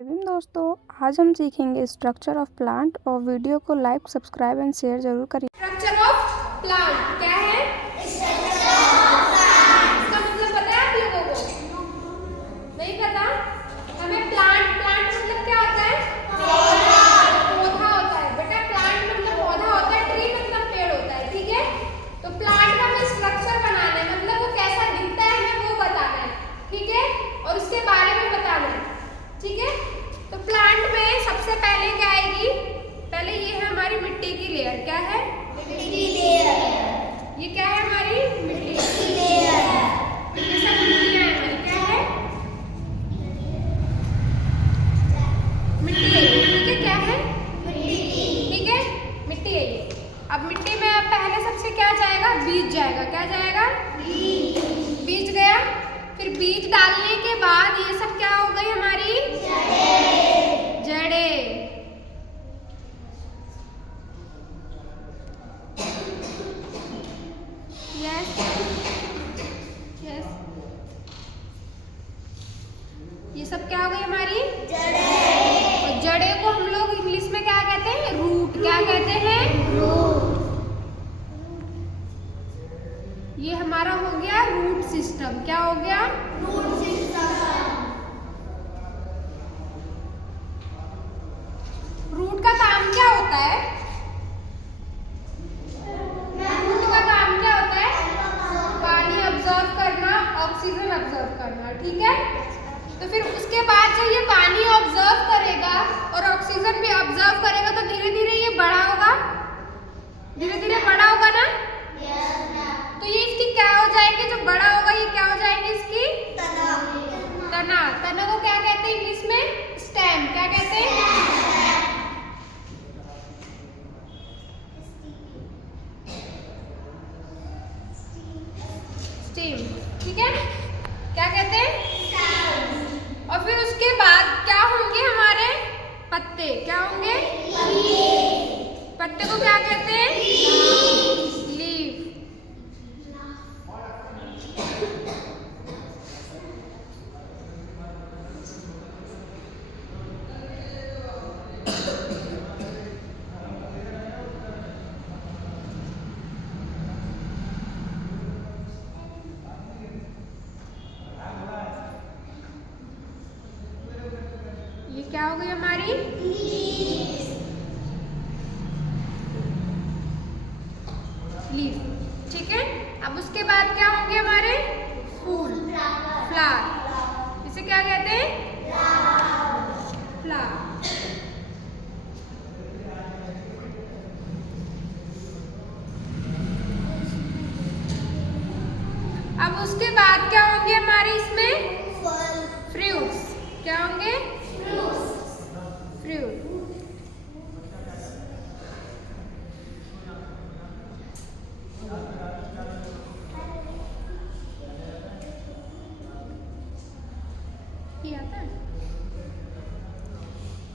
दोस्तों, आज हम सीखेंगे स्ट्रक्चर ऑफ प्लांट और वीडियो को लाइक, सब्सक्राइब एंड शेयर जरूर करिए। स्ट्रक्चर ऑफ प्लांट क्या है? इसका मतलब पता है आप लोगों को? नहीं पता? हमें प्लांट मतलब क्या होता है? पौधा होता है बेटा। प्लांट मतलब पौधा होता है, ट्री मतलब पेड़ होता है, ठीक है? तो प्लांट का हमें स्ट्रक्चर बनाना है, मतलब वो कैसा दिखता है हमें वो बताना है, ठीक है? और उसके बारे में बताना है, ठीक है? तो प्लांट में सबसे पहले क्या आएगी? पहले ये है हमारी मिट्टी की लेयर। क्या है? मिट्टी की लेयर। ये क्या है हमारी? मिट्टी की लेयर। ये सब मिट्टियां हैं हमारी। क्या है? मिट्टी है ये, ठीक है? क्या है? मिट्टी, ठीक है? मिट्टी है ये। अब मिट्टी में अब पहले सबसे क्या जाएगा? बीज जाएगा। क्या जाएगा? बीज। बीज गया। फिर बीज डालने के बाद ये सब क्या हो गई हमारी? जड़ें। यस यस, ये सब क्या हो गई हमारी? जड़ें। और जड़ें को हम लोग इंग्लिश में क्या कहते हैं? रूट। क्या कहते हैं? रूट। ये हमारा हो गया रूट सिस्टम। क्या हो गया? Root system. रूट का काम क्या होता है? रूट का काम क्या होता है? पानी ऑब्जर्व करना, ऑक्सीजन ऑब्जर्व करना, ठीक है? तो फिर उसके बाद जब ये पानी ऑब्जर्व करेगा और ऑक्सीजन भी ऑब्जर्व करेगा तो धीरे धीरे ये बड़ा होगा। धीरे धीरे बड़ा होगा ना? तो ये इसकी क्या हो जाएंगे? जो बड़ा होगा ये क्या हो जाएंगे? इसकी तना। तना। तना को क्या कहते हैं इंग्लिश में? स्टेम। क्या कहते हैं? स्टेम, ठीक है? क्या कहते हैं? और फिर उसके बाद क्या होंगे हमारे? पत्ते। क्या होंगे? पत्ते को क्या कहते हैं? लीफ। ये क्या हो गई हमारी? लीफ, ठीक है? अब उसके बाद क्या होंगे हमारे? फूल। फ्लावर। इसे क्या कहते हैं? फ्लावर। अब उसके बाद क्या होंगे हमारे इसमें? फ्रूट्स। क्या होंगे? फ्रूट। ये आता है,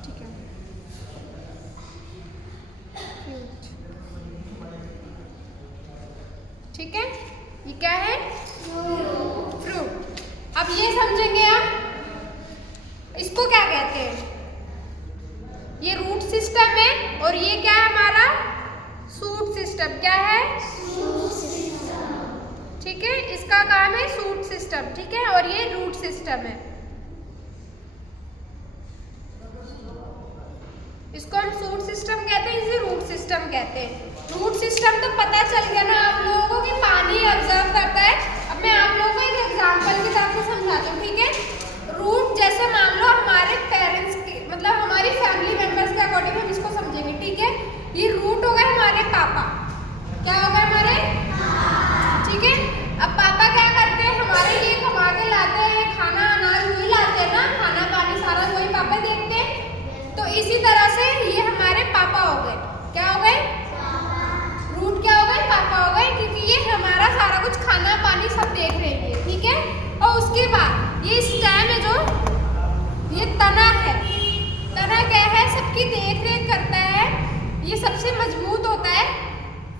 ठीक है? फ्रूट, ठीक है? ये क्या है? फ्रूट। अब ये समझेंगे आप इसको क्या कहते हैं? ये रूट सिस्टम है और ये क्या है हमारा? Shoot system. क्या है? ठीक है? इसका काम है शूट सिस्टम, ठीक है? और ये रूट सिस्टम है। इसको हम शूट सिस्टम कहते हैं, इसे रूट सिस्टम कहते हैं। रूट सिस्टम तो पता चल गया ना आप लोगों को कि पानी ऑब्जर्व करता है। अब मैं आप लोगों को एक एग्जांपल की तरफ से समझाती हूँ, ठीक है? रूट जैसे मान लो हमारे पेरेंट्स के मतलब हमारी फैमिली मेंबर्स के अकॉर्डिंग हम इसको समझेंगे, ठीक है? ये रूट हो गए हमारे पापा। क्या हो गए हमारे? ठीक है? अब पापा क्या करते हैं? हमारे लिए कमा के लाते हैं, खाना अनाज वही लाते हैं ना, खाना पानी सारा वही पापा देखते हैं। तो इसी तरह से ये हमारे पापा हो गए। क्या हो गए? रूट क्या हो गए? पापा हो गए, क्योंकि ये हमारा सारा कुछ खाना पानी सब देख रहे हैं, ठीक है? और उसके बाद ये स्टेम है, जो ये तना है। तना क्या है? सबकी देख रेख करता है, ये सबसे मजबूत होता है।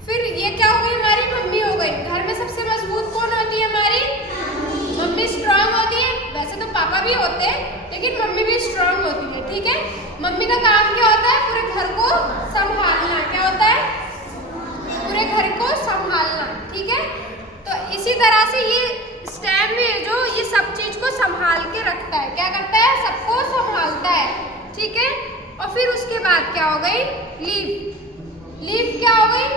फिर ये क्या हो गई? हमारी मम्मी हो गई। घर में सबसे मजबूत कौन होती है? हमारी मम्मी स्ट्रांग होती है। वैसे तो पापा भी होते हैं लेकिन मम्मी भी स्ट्रांग होती है, मम्मी का काम क्या होता है? पूरे घर को संभालना। क्या होता है? पूरे घर को संभालना। ठीक है, तो इसी तरह से ये स्टेम में जो ये सब चीज को संभाल के रखता है। क्या करता है? सबको संभालता है। ठीक है, और फिर उसके बाद क्या हो गई? लीफ। लीफ क्या हो गई?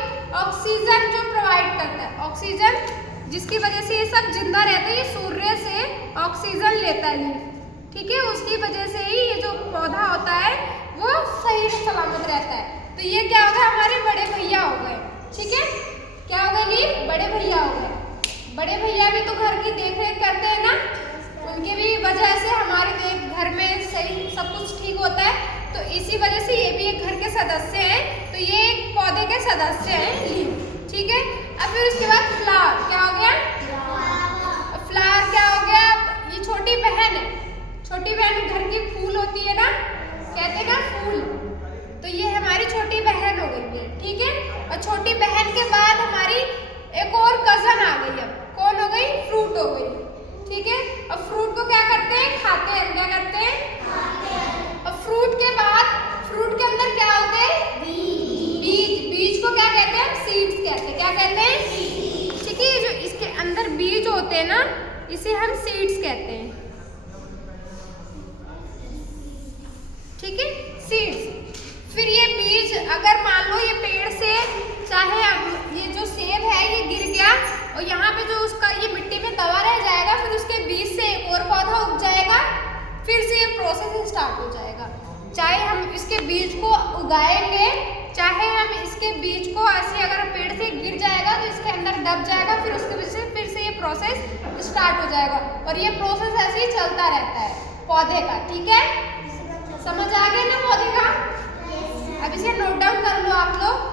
ऑक्सीजन जो प्रोवाइड करता है, ऑक्सीजन जिसकी वजह से ये सब जिंदा रहते हैं। ये सूर्य से ऑक्सीजन लेता है लीफ। ठीक है, उसकी वजह से ही ये जो पौधा होता है वो सही सलामत रहता है। तो ये क्या हो गया? हमारे बड़े भैया हो गए। ठीक है, क्या हो गए? लीफ बड़े भैया हो गए। बड़े भैया भी तो घर की देखरेख करते हैं ना, उनके भी वजह से हमारे घर में सही सब कुछ ठीक होता है। तो इसी वजह से ये भी एक घर के सदस्य हैं। तो ये एक पौधे के सदस्य हैं लीफ। ठीक है, अब फिर उसके बाद फ्लावर। क्या हो गया? फ्लावर क्या हो गया? ये छोटी बहन है। छोटी बहन घर की फूल होती है ना, कहते हैं ना फूल, तो ये हमारी छोटी बहन हो गई है। ठीक है, और छोटी बहन के बाद हमारी एक और कजन आ गई। अब कौन हो गई? फ्रूट हो गई। ठीक है, अब फ्रूट को क्या करते हैं? खाते हैं। क्या करते हैं? खाते हैं। और फ्रूट के बाद फ्रूट के अंदर क्या होते हैं? बीज। बीज को क्या कहते हैं? सीड्स कहते हैं। क्या कहते हैं? ठीक है, जो इसके अंदर बीज होते हैं ना, इसे हम सीड्स कहते हैं। ठीक है, सीड्स। फिर ये बीज अगर मान लो ये पेड़ से चाहे ये जो सेब है ये गिर गया और यहाँ पे जो उसका ये मिट्टी में दबा रह जाएगा, फिर उसके बीज से एक और पौधा उग जाएगा। फिर से ये प्रोसेस स्टार्ट हो जाएगा। चाहे हम इसके बीज को उगाएंगे, चाहे हम इसके बीज को ऐसे अगर पेड़ से गिर जाएगा तो इसके अंदर दब जाएगा, फिर उसके वजह से फिर से ये प्रोसेस स्टार्ट हो जाएगा। और ये प्रोसेस ऐसे ही चलता रहता है पौधे का। ठीक है, समझ आ गया ना पौधे का? अब इसे नोट डाउन कर लो आप लोग।